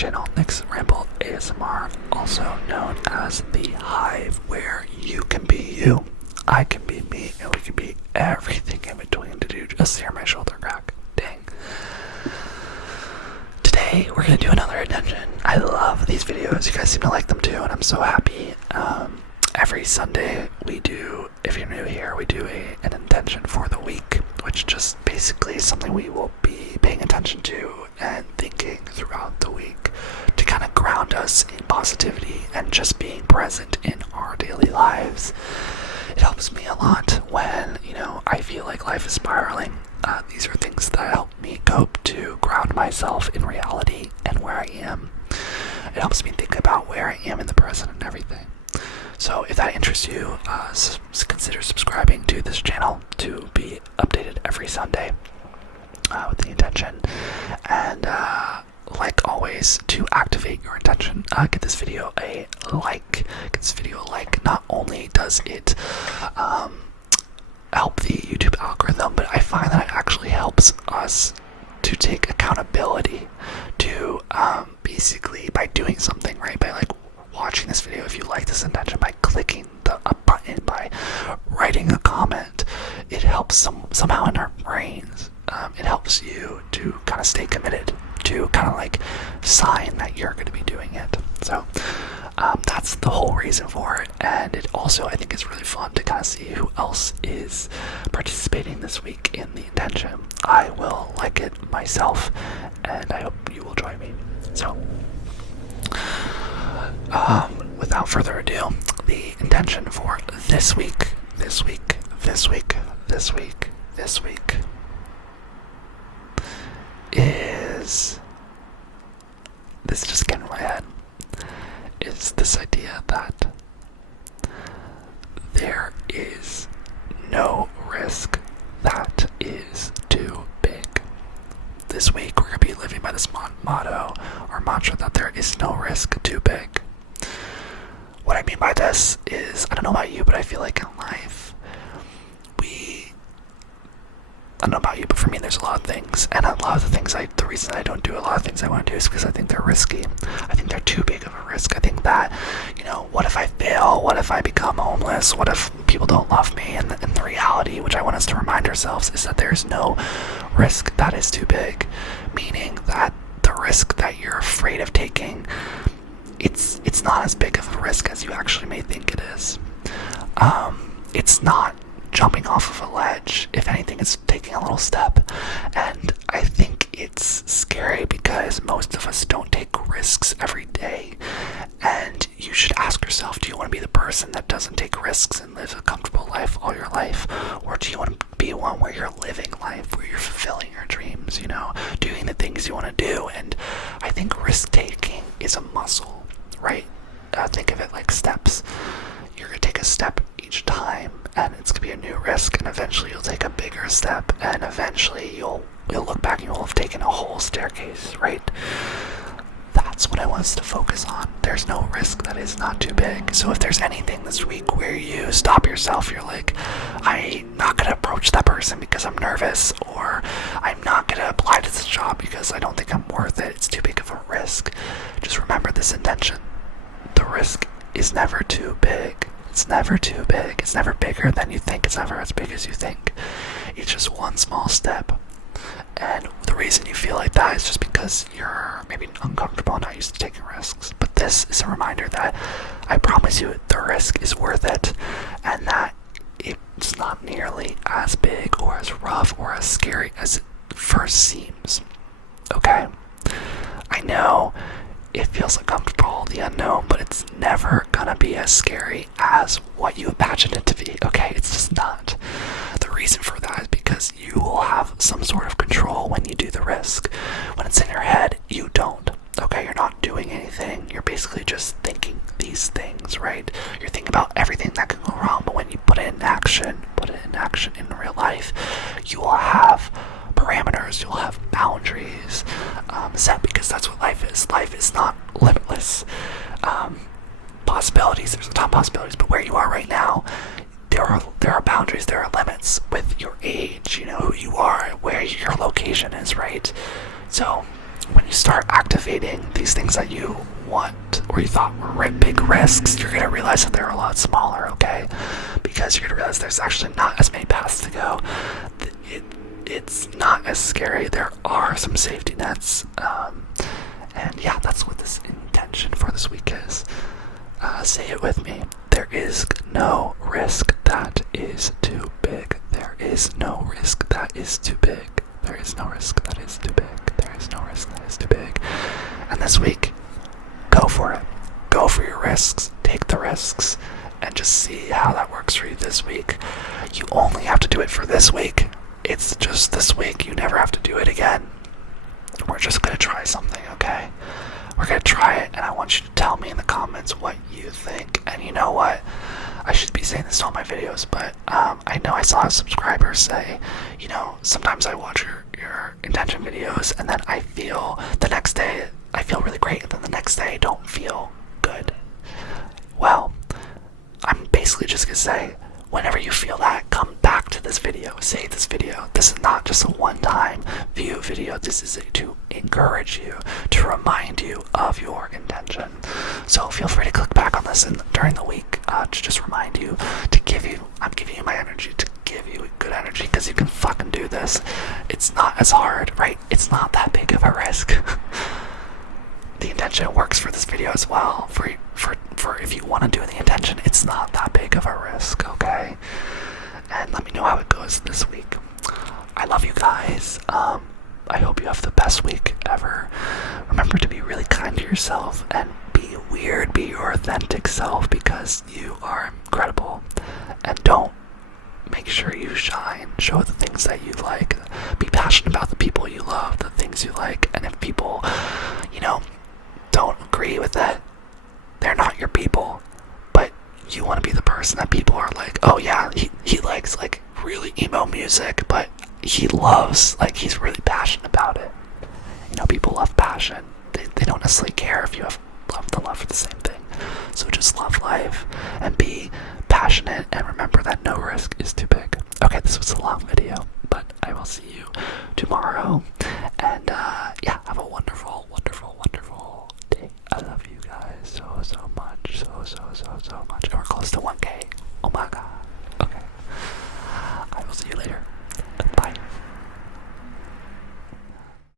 channel, Nick's Ramble ASMR, also known as The Hive, where you can be you, I can be me, and we can be everything in between. Did you just hear my shoulder crack? Dang. Today, we're going to do another intention. I love these videos. You guys seem to like them too, and I'm so happy. Every Sunday, we do, if you're new here, we do an intention for the week, which just basically is something we will be paying attention to and thinking throughout the week to kind of ground us in positivity and just being present in our daily lives. It helps me a lot when, I feel like life is spiraling. These are things that help me cope to ground myself in reality and where I am. It helps me think about where I am in the present and everything. So if that interests you, consider subscribing to this channel to be updated every Sunday with the intention. And like always, to activate your intention, get this video a like. Get this video a like. Not only does it help the YouTube algorithm, but I find that it actually helps us to take accountability to basically by doing something, right? By watching this video, if you like this intention, by clicking the up button, by writing a comment, it helps somehow in our brains. It helps you to kind of stay committed, to kind of sign that you're going to be doing it. So that's the whole reason for it, and it also, I think, is really fun to kind of see who else is participating this week in the intention. I will like it myself, and I hope you will join me. So without further ado, the intention for this week is, this just came in my head, is this idea that there is no risk that is too big. This week we're going to be living by this motto or mantra that there is no risk too big. What I mean by this is, I don't know about you, but I feel like in life, I don't know about you, but for me there's a lot of things, and a lot of the things, the reason I don't do a lot of things I want to do is because I think they're risky. I think they're too big of a risk. I think that, what if I fail? What if I become homeless? What if people don't love me? And the reality, which I want us to remind ourselves, is that there's no risk that is too big, meaning that the risk that you're afraid of taking, it's not as big of a risk as you actually may think it is. It's not jumping off of a ledge. If anything, it's taking a little step. And I think it's scary because most of us don't take risks every day. And you should ask yourself, do you want to be the person that doesn't take risks and lives a comfortable life all your life? Or do you want to be one where you're living life, where you're fulfilling your dreams, doing the things you want to do? And I think risk taking is a muscle, right? Think of it like steps. You're going to take a step each time, and it's going to be a new risk, and eventually you'll take a bigger step, and eventually you'll look back and you'll have taken a whole staircase, right? That's what I want us to focus on. There's no risk that is not too big. So if there's anything this week where you stop yourself, you're like, I'm not going to approach that person because I'm nervous, or I'm not going to apply to this job because I don't think I'm worth it, it's too big of a risk, just remember this intention. The risk is never too big. It's never too big. It's never bigger than you think. It's never as big as you think. It's just one small step. And the reason you feel like that is just because you're maybe uncomfortable and not used to taking risks. But this is a reminder that I promise you the risk is worth it, and that it's not nearly as big or as rough or as scary as it first seems. Okay? I know it feels uncomfortable, the unknown, but it's never gonna be as scary as what you imagined it to be, okay? It's just not. The reason for that is because you will have some sort of control when you do the risk. When it's in your head, you don't, okay? You're not doing anything. You're basically just thinking these things, right? You're thinking about everything that can go wrong, but when you put it in action in real life, you will have parameters, you'll have boundaries set, because that's what life is. Life is not limitless. Possibilities, there's a ton of possibilities, but where you are right now, there are boundaries, there are limits with your age, who you are, where your location is, right? So when you start activating these things that you want or you thought were big risks, you're going to realize that they're a lot smaller, okay? Because you're going to realize there's actually not as many paths to go. It's not as scary. There are some safety nets. And yeah, that's what this intention for this week is. Say it with me. There is no risk that is too big. There is no risk that is too big. There is no risk that is too big. There is no risk that is too big. And this week, go for it. Go for your risks. Take the risks. And just see how that works for you this week. You only have to do it for this week. It's just this week. You never have to do it again. We're just going to try something, okay? We're going to try it, and I want you to tell me in the comments what you think. And you know what? I should be saying this to all my videos, but I know I saw a subscriber say, you know, sometimes I watch your intention videos, and then I feel the next day, I feel really great, and then the next day I don't feel good. Well, I'm basically just going to say, whenever you feel that, come back to this video, save this video. This is not just a one-time view video. This is to encourage you, to remind you of your intention. So feel free to click back on this during the week to just remind you, I'm giving you my energy, to give you good energy, because you can fucking do this. It's not as hard, right? It's not that big of a risk. The intention works for this video as well. For if you want to do the intention, it's not that big of a risk, okay? And let me know how it goes this week. I love you guys. I hope you have the best week ever. Remember to be really kind to yourself and be weird, be your authentic self, because you are incredible. And don't, make sure you shine. Show the things that you like. Be passionate about the people you love, the things you like. And if people, you know, don't agree with that, they're not your people. But you want to be the person that people are like, oh yeah, he likes like really emo music, but he loves, like, he's really passionate about it. You know, people love passion. They don't necessarily care if you have love for the same thing. So just love life and be passionate, and remember that no risk is too big. Okay, this was a long video, but I will see you tomorrow. And yeah, have a wonderful, wonderful, wonderful day. I love you guys so much, so much. And we're close to 1K.